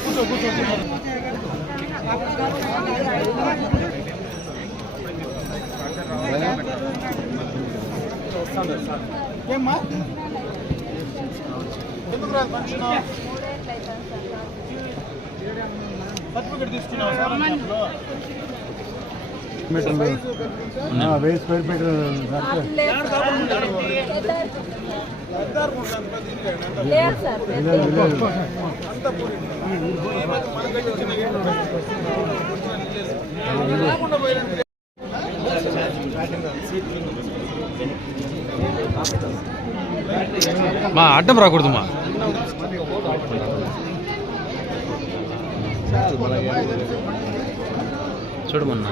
కూర్చో ఏమ్మా ఎందుకు రాదు ఫంక్షన్? సర్టిఫికెట్ తీసుకున్నావా సార్ అన్నప్పుడు? సైజు కనిపించా? వెయ్యి స్క్వేర్ ఫీట్ అద్దారు కొంచెం అంత పెద్ద ఇల్లు అండి, అంతా లేదు సార్ అంతా పూరి ఈ మధ్య మనకైతే చిన్న ఇల్లు ఉన్నాయి. లేకుండా పోయినంటే మా అడ్డం రాకూడదు మా చూడమన్నా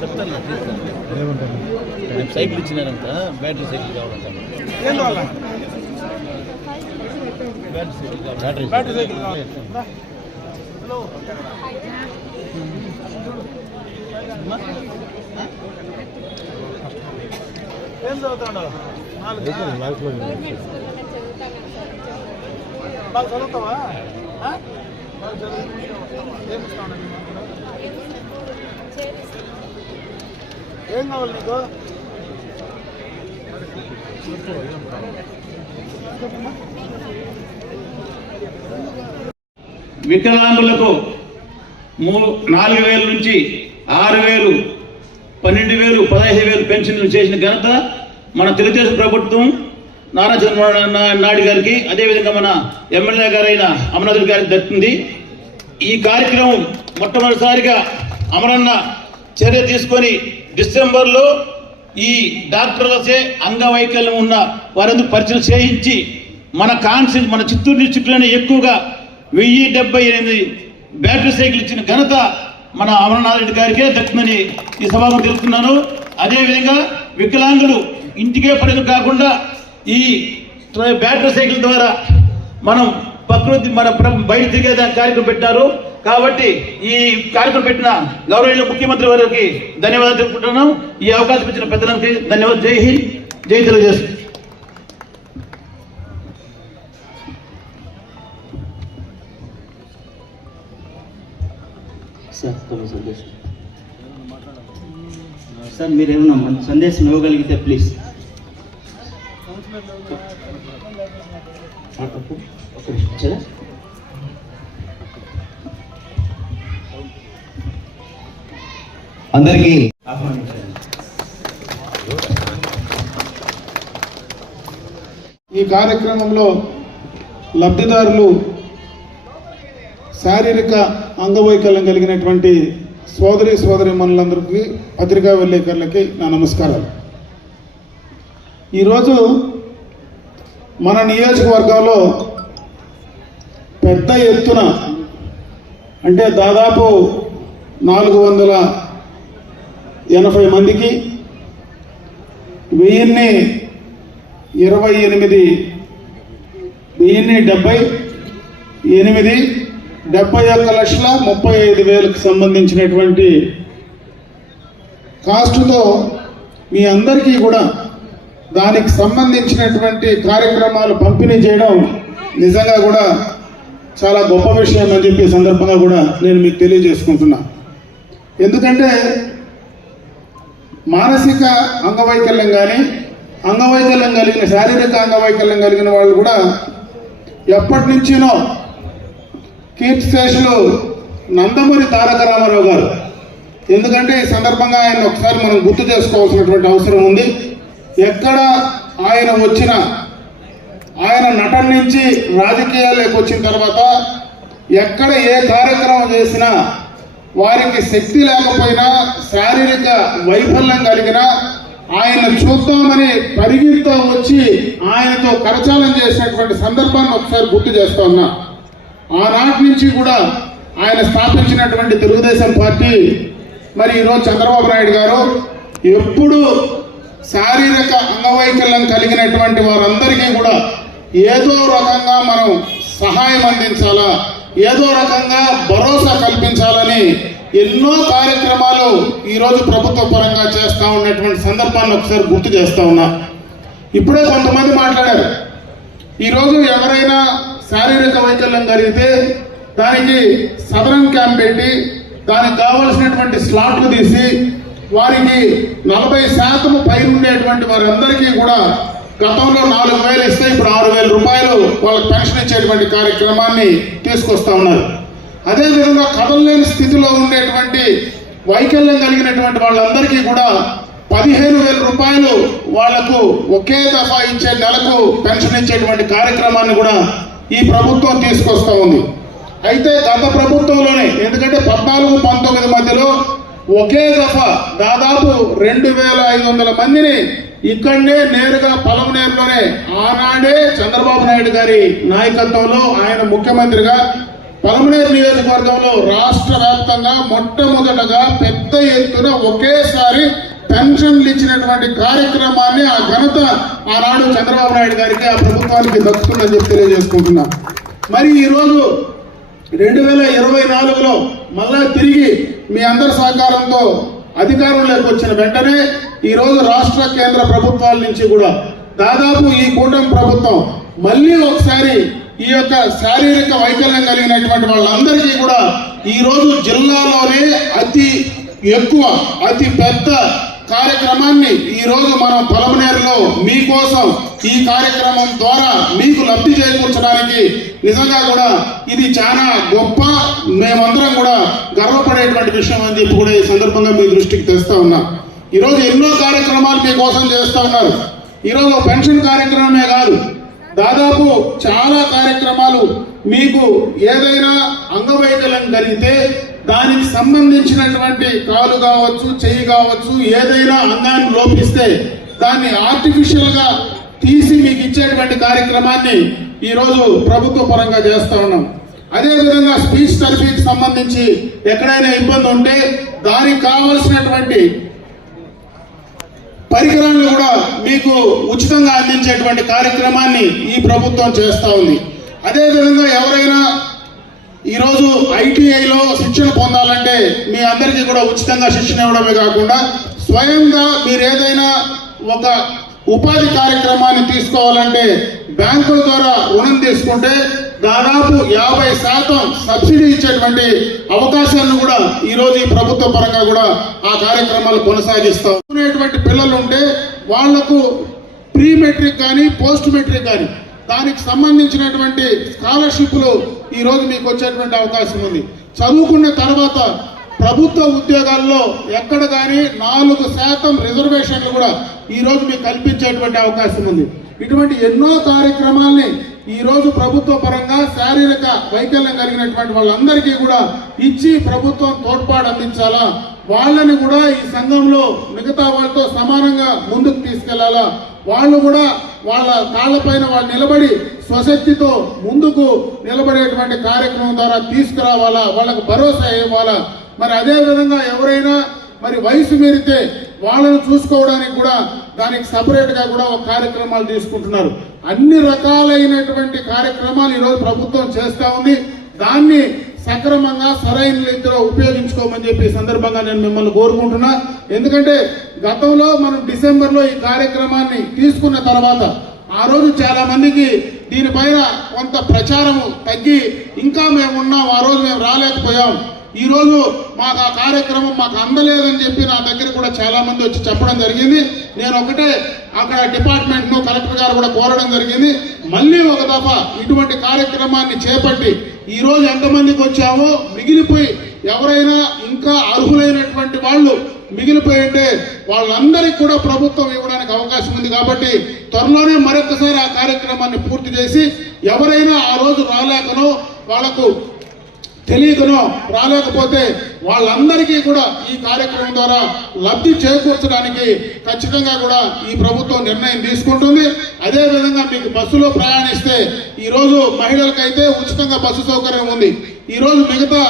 చెప్తాను సైకిల్ ఇచ్చినారంట బ్యాటరీ సైకిల్ కావాలంట battery cycle battery battery cycle hello చదువుతావా ఏం చదువుతావా ఏం కావాలి నీకు? వికలాంగులకు మూ నాలుగు వేల నుంచి ఆరు వేలు పన్నెండు వేలు పదహైదు వేలు పెన్షన్లు చేసిన ఘనత మన తెలుగుదేశం ప్రభుత్వం నారా చంద్రబాబు నాయుడు గారికి. అదేవిధంగా మన ఎమ్మెల్యే గారైన అమరనాథుడి గారికి దక్కింది. ఈ కార్యక్రమం మొట్టమొదటిసారిగా అమరన్న చర్య తీసుకొని డిసెంబర్లో ఈ డాక్టర్లసే అంగవైకల్యం ఉన్న వారందుకు పరిచయం చేయించి మన కాన్సెన్స్ మన చిత్తూరు డిస్టిక్లోనే ఎక్కువగా వెయ్యి డెబ్బై ఎనిమిది బ్యాటరీ సైకిల్ ఇచ్చిన ఘనత మన అమరనాథ్ రెడ్డి గారికే దక్కుతుందని ఈ సభకు తెలుపుతున్నాను. అదేవిధంగా వికలాంగులు ఇంటికే పరిమితం కాకుండా ఈ బ్యాటరీ సైకిల్ ద్వారా మనం ప్రకృతి మన ప్ర- బయట తిరిగే దాని కార్యక్రమం పెట్టారు. కాబట్టి ఈ కార్యక్రమం పెట్టిన గౌరవనీయ ముఖ్యమంత్రి వారికి ధన్యవాదాలు తెలుపుకుంటున్నాం. ఈ అవకాశం ఇచ్చిన పెద్దలందరికీ ధన్యవాదాలు. జై హింద్ జై తెలుగుదేశం. సార్ తమ సందేశం. సార్ మీరేమన్నా సందేశం ఇవ్వగలిగితే ప్లీజ్. ఒక నిమిషం అందరికీ ఈ కార్యక్రమంలో లబ్ధిదారులు శారీరక అంగవైకల్యం కలిగినటువంటి సోదరి సోదరి మనులందరికీ పత్రికా విలేకరులకి నా నమస్కారాలు. ఈరోజు మన నియోజకవర్గంలో పెద్ద ఎత్తున అంటే దాదాపు నాలుగు వందల ఎనభై మందికి వెయ్యిన్ని ఇరవై ఎనిమిది వెయ్యిన్ని డెబ్బై ఎనిమిది డెబ్బై ఒక్క లక్షల ముప్పై ఐదు వేలకు సంబంధించినటువంటి కాస్టుతో మీ అందరికీ కూడా దానికి సంబంధించినటువంటి కార్యక్రమాలు పంపిణీ చేయడం నిజంగా కూడా చాలా గొప్ప విషయం అని చెప్పి సందర్భంగా కూడా నేను మీకు తెలియజేసుకుంటున్నా. ఎందుకంటే మానసిక అంగవైకల్యం కానీ అంగవైకల్యం కలిగిన శారీరక అంగవైకల్యం కలిగిన వాళ్ళు కూడా ఎప్పటి నుంచినో కీర్తిశేషులు నందమూరి తారక రామారావు గారు. ఎందుకంటే ఈ సందర్భంగా ఆయన ఒకసారి మనం గుర్తు చేసుకోవాల్సినటువంటి అవసరం ఉంది. ఎక్కడ ఆయన వచ్చిన ఆయన నటన నుంచి రాజకీయాల్లోకి వచ్చిన తర్వాత ఎక్కడ ఏ కార్యక్రమం చేసినా వారికి శక్తి లేకపోయినా శారీరక వైఫల్యం కలిగినా ఆయన చూద్దామని పరిగెత్తా వచ్చి ఆయనతో కరచాలం చేసినటువంటి సందర్భాన్ని ఒకసారి గుర్తు చేస్తా ఉన్నా. ఆనాటి నుంచి కూడా ఆయన స్థాపించినటువంటి తెలుగుదేశం పార్టీ మరి ఈరోజు చంద్రబాబు నాయుడు గారు ఎప్పుడు శారీరక అంగవైకల్యం కలిగినటువంటి వారందరికీ కూడా ఏదో రకంగా మనం సహాయం అందించాలా? ఏదో రకంగా భరోసా కల్పించాలని ఎన్నో కార్యక్రమాలు ఈరోజు ప్రభుత్వ పరంగా చేస్తూ ఉన్నటువంటి సందర్భాన్ని ఒకసారి గుర్తు చేస్తూ ఉన్నా. ఇప్పుడే కొంతమంది మాట్లాడారు. ఈరోజు ఎవరైనా శారీరక వైకల్యం కలిగితే దానికి సదరం క్యాంప్ పెట్టి దానికి కావలసినటువంటి స్లాట్లు తీసి వారికి నలభై శాతం పైన ఉండేటువంటి వారందరికీ కూడా గతంలో నాలుగు వేలు ఇస్తే ఇప్పుడు ఆరు వేల రూపాయలు వాళ్ళకి పెన్షన్ ఇచ్చేటువంటి కార్యక్రమాన్ని తీసుకొస్తా ఉన్నారు. అదేవిధంగా కదలలేని స్థితిలో ఉండేటువంటి వైకల్యం కలిగినటువంటి వాళ్ళందరికీ కూడా పదిహేను వేల రూపాయలు వాళ్ళకు ఒకే దఫా ఇచ్చే నెలకు పెన్షన్ ఇచ్చేటువంటి కార్యక్రమాన్ని కూడా ఈ ప్రభుత్వం తీసుకొస్తా ఉంది. అయితే గత ప్రభుత్వంలోనే ఎందుకంటే పద్నాలుగు పంతొమ్మిది మధ్యలో ఒకే దఫా దాదాపు రెండు వేల ఐదు వందల మందిని ఇక్కడనే నేరుగా పలమనేరులోనే ఆనాడే చంద్రబాబు నాయుడు గారి నాయకత్వంలో ఆయన ముఖ్యమంత్రిగా పలమనేరు నియోజకవర్గంలో రాష్ట్ర వ్యాప్తంగా మొట్టమొదటగా పెద్ద ఎత్తున ఒకేసారి పెన్షన్లు ఇచ్చినటువంటి కార్యక్రమాన్ని ఆ ఘనత ఆనాడు చంద్రబాబు నాయుడు గారికి ఆ ప్రభుత్వానికి దక్కుతుందని చెప్పి తెలియజేసుకుంటున్నా. మరి ఈరోజు రెండు వేల ఇరవై నాలుగులో మళ్ళా తిరిగి మీ అందరి సహకారంతో అధికారంలోకి వచ్చిన వెంటనే ఈరోజు రాష్ట్ర కేంద్ర ప్రభుత్వాల నుంచి కూడా దాదాపు ఈ కూటమి ప్రభుత్వం మళ్ళీ ఒకసారి ఈ యొక్క శారీరక వైకల్యం కలిగినటువంటి వాళ్ళందరికీ కూడా ఈ రోజు జిల్లాలోనే అతి ఎక్కువ అతి పెద్ద కార్యక్రమాన్ని ఈ రోజు మనం పొలమనేరులో మీకోసం ఈ కార్యక్రమం ద్వారా మీకు లబ్ధి చేకూర్చడానికి నిజంగా కూడా ఇది చాలా గొప్ప మేమందరం కూడా గర్వపడేటువంటి విషయం అని చెప్పి కూడా ఈ సందర్భంగా మీ దృష్టికి తెస్తా ఉన్నా. ఈరోజు ఎన్నో కార్యక్రమాలు మీకోసం చేస్తూ ఉన్నారు. ఈరోజు పెన్షన్ కార్యక్రమమే కాదు. దాదాపు చాలా కార్యక్రమాలు మీకు ఏదైనా అంగవైకల్యం కలిగితే దానికి సంబంధించినటువంటి కాలు కావచ్చు చెయ్యి కావచ్చు ఏదైనా అంగాన్ని లోపిస్తే దాన్ని ఆర్టిఫిషియల్గా తీసి మీకు ఇచ్చేటువంటి కార్యక్రమాన్ని ఈరోజు ప్రభుత్వ పరంగా చేస్తా ఉన్నాం. అదేవిధంగా స్పీచ్ థెరపీకి సంబంధించి ఎక్కడైనా ఇబ్బంది ఉంటే దానికి కావలసినటువంటి పరికరాలను కూడా మీకు ఉచితంగా అందించేటువంటి కార్యక్రమాన్ని ఈ ప్రభుత్వం చేస్తూ ఉంది. అదేవిధంగా ఎవరైనా ఈరోజు ఐటీఐలో శిక్షణ పొందాలంటే మీ అందరికీ కూడా ఉచితంగా శిక్షణ ఇవ్వడమే కాకుండా స్వయంగా మీరు ఏదైనా ఒక ఉపాధి కార్యక్రమాన్ని తీసుకోవాలంటే బ్యాంకుల ద్వారా రుణం తీసుకుంటే దాదాపు యాభై శాతం సబ్సిడీ ఇచ్చేటువంటి అవకాశాలను కూడా ఈరోజు ఈ ప్రభుత్వ పరంగా కూడా ఆ కార్యక్రమాలు కొనసాగిస్తాం. పిల్లలు ఉంటే వాళ్ళకు ప్రీ మెట్రిక్ కానీ పోస్ట్ మెట్రిక్ కానీ దానికి సంబంధించినటువంటి స్కాలర్షిప్లు ఈరోజు మీకు వచ్చేటువంటి అవకాశం ఉంది. చదువుకున్న తర్వాత ప్రభుత్వ ఉద్యోగాల్లో ఎక్కడ కానీ నాలుగు శాతం రిజర్వేషన్లు కూడా ఈ రోజు మీకు కల్పించేటువంటి అవకాశం ఉంది. ఇటువంటి ఎన్నో కార్యక్రమాల్ని ఈరోజు ప్రభుత్వ పరంగా శారీరక వైకల్యం కలిగినటువంటి వాళ్ళందరికీ కూడా ఇచ్చి ప్రభుత్వం తోడ్పాటు అందించాలా? వాళ్ళని కూడా ఈ సంఘంలో మిగతా వాళ్ళతో సమానంగా ముందుకు తీసుకెళ్ళాలా? వాళ్ళు కూడా వాళ్ళ కాళ్ళపైన వాళ్ళు నిలబడి స్వశక్తితో ముందుకు నిలబడేటువంటి కార్యక్రమం ద్వారా తీసుకురావాలా? వాళ్ళకు భరోసా ఇవ్వాలా? మరి అదేవిధంగా ఎవరైనా మరి వయసు మీరితే వాళ్ళను చూసుకోవడానికి కూడా దానికి సపరేట్గా కూడా ఒక కార్యక్రమాలు తీసుకుంటున్నారు. అన్ని రకాలైనటువంటి కార్యక్రమాలు ఈరోజు ప్రభుత్వం చేస్తూ ఉంది. దాన్ని సక్రమంగా సరైన రీతిలో ఉపయోగించుకోమని చెప్పి సందర్భంగా నేను మిమ్మల్ని కోరుకుంటున్నా. ఎందుకంటే గతంలో మనం డిసెంబర్లో ఈ కార్యక్రమాన్ని తీసుకున్న తర్వాత ఆ రోజు చాలా మందికి దీనిపైన కొంత ప్రచారం తగ్గి ఇంకా మేము ఉన్నాం ఆ రోజు మేము రాలేకపోయాం. ఈరోజు మాకు ఆ కార్యక్రమం మాకు అందలేదని చెప్పి నా దగ్గర కూడా చాలామంది వచ్చి చెప్పడం జరిగింది. నేను ఒకటే అక్కడ డిపార్ట్మెంట్ను కలెక్టర్ గారు కూడా కోరడం జరిగింది. మళ్ళీ ఒక దఫా ఇటువంటి కార్యక్రమాన్ని చేపట్టి ఈరోజు ఎంతమందికి వచ్చామో మిగిలిపోయి ఎవరైనా ఇంకా అర్హులైనటువంటి వాళ్ళు మిగిలిపోయి ఉంటే వాళ్ళందరికీ కూడా ప్రభుత్వం ఇవ్వడానికి అవకాశం ఉంది కాబట్టి త్వరలోనే మరొకసారి ఆ కార్యక్రమాన్ని పూర్తి చేసి ఎవరైనా ఆ రోజు రాలేకనో వాళ్ళకు తెలియకనో రాలేకపోతే వాళ్ళందరికీ కూడా ఈ కార్యక్రమం ద్వారా లబ్ధి చేకూర్చడానికి ఖచ్చితంగా కూడా ఈ ప్రభుత్వం నిర్ణయం తీసుకుంటుంది. అదే విధంగా మీకు బస్సులో ప్రయాణిస్తే ఈరోజు మహిళలకైతే ఉచితంగా బస్సు సౌకర్యం ఉంది. ఈరోజు మిగతా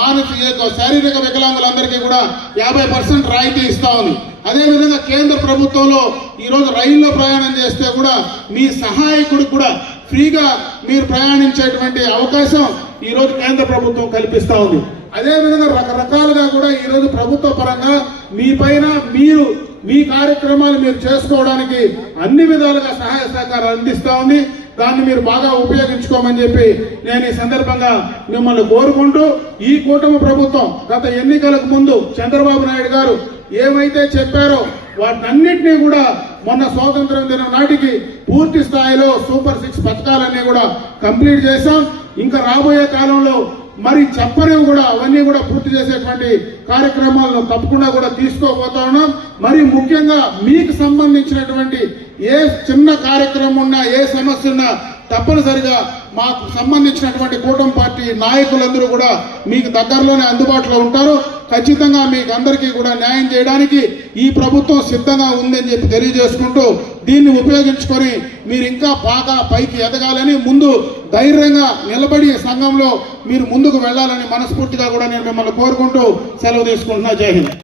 మానసిక శారీరక వికలాంగులందరికీ కూడా యాభై పర్సెంట్ రాయితీ ఇస్తా ఉంది. అదే విధంగా కేంద్ర ప్రభుత్వంలో ఈరోజు రైల్లో ప్రయాణం చేస్తే కూడా మీ సహాయకుడికి కూడా ఫ్రీగా మీరు ప్రయాణించేటువంటి అవకాశం ఈ రోజు కేంద్ర ప్రభుత్వం కల్పిస్తా ఉంది. అదే విధంగా రకరకాలుగా కూడా ఈరోజు ప్రభుత్వ పరంగా మీ పైన మీరు మీ కార్యక్రమాలు మీరు చేసుకోవడానికి అన్ని విధాలుగా సహాయ సహకారాలు అందిస్తా ఉంది. దాన్ని మీరు బాగా ఉపయోగించుకోమని చెప్పి నేను ఈ సందర్భంగా మిమ్మల్ని కోరుకుంటూ ఈ కూటమి ప్రభుత్వం గత ఎన్నికలకు ముందు చంద్రబాబు నాయుడు గారు ఏమైతే చెప్పారో వాటన్నింటినీ కూడా మొన్న స్వాతంత్రం దినం నాటికి పూర్తి స్థాయిలో సూపర్ సిక్స్ పథకాలన్నీ కూడా కంప్లీట్ చేశాం. ఇంకా రాబోయే కాలంలో మరి చెప్పరేవి కూడా అవన్నీ కూడా పూర్తి చేసేటువంటి కార్యక్రమాలను తప్పకుండా కూడా తీసుకోబోతా ఉన్నాం. మరి ముఖ్యంగా మీకు సంబంధించినటువంటి ఏ చిన్న కార్యక్రమం ఉన్నా ఏ సమస్య ఉన్నా తప్పనిసరిగా మాకు సంబంధించినటువంటి కూటమి పార్టీ నాయకులందరూ కూడా మీకు దగ్గరలోనే అందుబాటులో ఉంటారు. ఖచ్చితంగా మీకు అందరికీ కూడా న్యాయం చేయడానికి ఈ ప్రభుత్వం సిద్ధంగా ఉందని చెప్పి తెలియజేసుకుంటూ దీన్ని ఉపయోగించుకొని మీరు ఇంకా బాగా పైకి ఎదగాలని ముందు ధైర్యంగా నిలబడి సంఘంలో మీరు ముందుకు వెళ్ళాలని మనస్ఫూర్తిగా కూడా నేను మిమ్మల్ని కోరుకుంటూ సెలవు తీసుకుంటున్నా. జై హింద్.